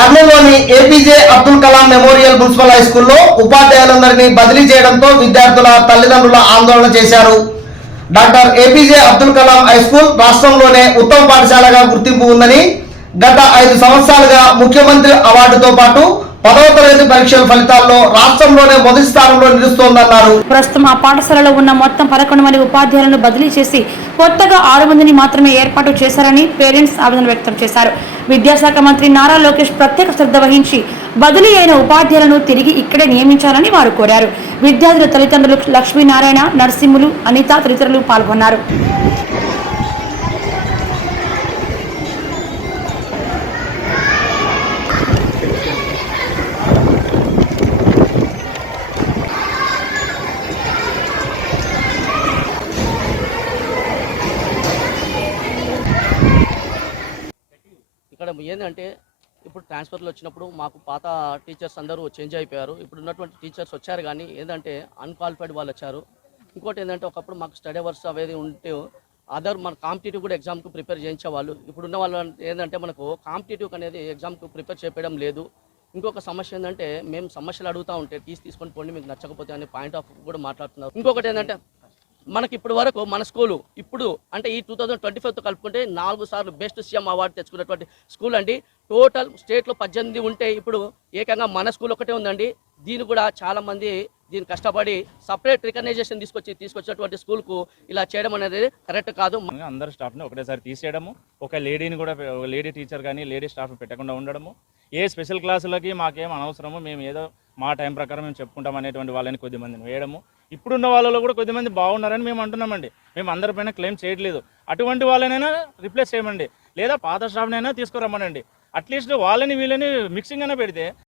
కర్నూలులోని APJ Abdul Kalam memorial municipal high స్కూల్లో ఉపాధ్యాయులందరినీ బదిలీ చేయడంతో విద్యార్థుల తల్లిదండ్రుల ఆందోళన చేశారు. Doctor APJ Abdul Kalam high school రాష్ట్రంలోనే ఉత్తమ పాఠశాలగా గుర్తింపు ఉందని గత ఐదు సంవత్సరాలుగా ముఖ్యమంత్రి అవార్డుతో పాటు పదవ తరగతి పరీక్షల ఫలితాల్లో రాష్ట్రంలోనే మొదటి స్థానంలో నిలుస్తోందన్నారు. ప్రస్తుతం ఆ పాఠశాలలో ఉన్న మొత్తం పదకొండు మంది ఉపాధ్యాయులను బదిలీ చేసి కొత్తగా ఆరు మందిని మాత్రమే ఏర్పాటు చేశారని పేరెంట్స్ ఆవేదన వ్యక్తం చేశారు. విద్యాశాఖ మంత్రి నారా లోకేష్ ప్రత్యేక శ్రద్ధ వహించి బదిలీ అయిన ఉపాధ్యాయులను తిరిగి ఇక్కడే నియమించాలని వారు కోరారు. విద్యార్థుల తల్లిదండ్రులు లక్ష్మీనారాయణ నరసింహులు అనిత తదితరులు పాల్గొన్నారు. మేడం ఏంటంటే ఇప్పుడు ట్రాన్స్ఫర్లు వచ్చినప్పుడు మాకు పాత టీచర్స్ అందరూ చేంజ్ అయిపోయారు. ఇప్పుడు ఉన్నటువంటి టీచర్స్ వచ్చారు కానీ ఏంటంటే అన్క్వాలిఫైడ్ వాళ్ళు వచ్చారు. ఇంకోటి ఏంటంటే ఒకప్పుడు మాకు స్టడీ అవర్స్ అవేది ఉంటే అదర్ మన కాంపిటేటివ్ కూడా ఎగ్జామ్కి ప్రిపేర్ చేయించేవాళ్ళు. ఇప్పుడు ఉన్న వాళ్ళు ఏంటంటే మనకు కాంపిటేటివ్ అనేది ఎగ్జామ్కి ప్రిపేర్ చేయడం లేదు. ఇంకొక సమస్య ఏంటంటే మేము సమస్యలు అడుగుతూ ఉంటే తీసి తీసుకొని పోండి మీకు నచ్చకపోతే అనే పాయింట్ ఆఫ్ కూడా మాట్లాడుతున్నారు. ఇంకొకటి ఏంటంటే మనకి ఇప్పటి వరకు మన స్కూలు ఇప్పుడు అంటే ఈ టూ థౌజండ్ ట్వంటీ ఫైవ్తో కలుపుకుంటే నాలుగు సార్లు బెస్ట్ సీఎం అవార్డు తెచ్చుకున్నటువంటి స్కూల్ అండి. టోటల్ స్టేట్లో పద్దెనిమిది ఉంటే ఇప్పుడు ఏకంగా మన స్కూల్ ఒకటే ఉందండి. దీన్ని కూడా చాలామంది దీన్ని కష్టపడి సపరేట్ రికగ్నైజేషన్ తీసుకొచ్చి తీసుకొచ్చినటువంటి స్కూల్కు ఇలా చేయడం అనేది కరెక్ట్ కాదు. అందరు స్టాఫ్ని ఒకటేసారి తీసేయడము ఒక లేడీని కూడా లేడీ టీచర్ కానీ లేడీ స్టాఫ్ పెట్టకుండా ఉండడము. ఏ స్పెషల్ క్లాసులకి మాకేం అనవసరము మేము ఏదో మా టైం ప్రకారం మేము చెప్పుకుంటాం అనేటువంటి వాళ్ళని కొద్దిమందిని వేయడము. ఇప్పుడున్న వాళ్ళలో కూడా కొద్దిమంది బాగున్నారని మేము అంటున్నామండి. మేము అందరిపైన క్లెయిమ్ చేయట్లేదు. అటువంటి వాళ్ళనైనా రిప్లేస్ చేయమండి. లేదా పాత స్టాఫ్నైనా తీసుకురమ్మనండి. అట్లీస్ట్ వాళ్ళని వీళ్ళని మిక్సింగ్ అయినా పెడితే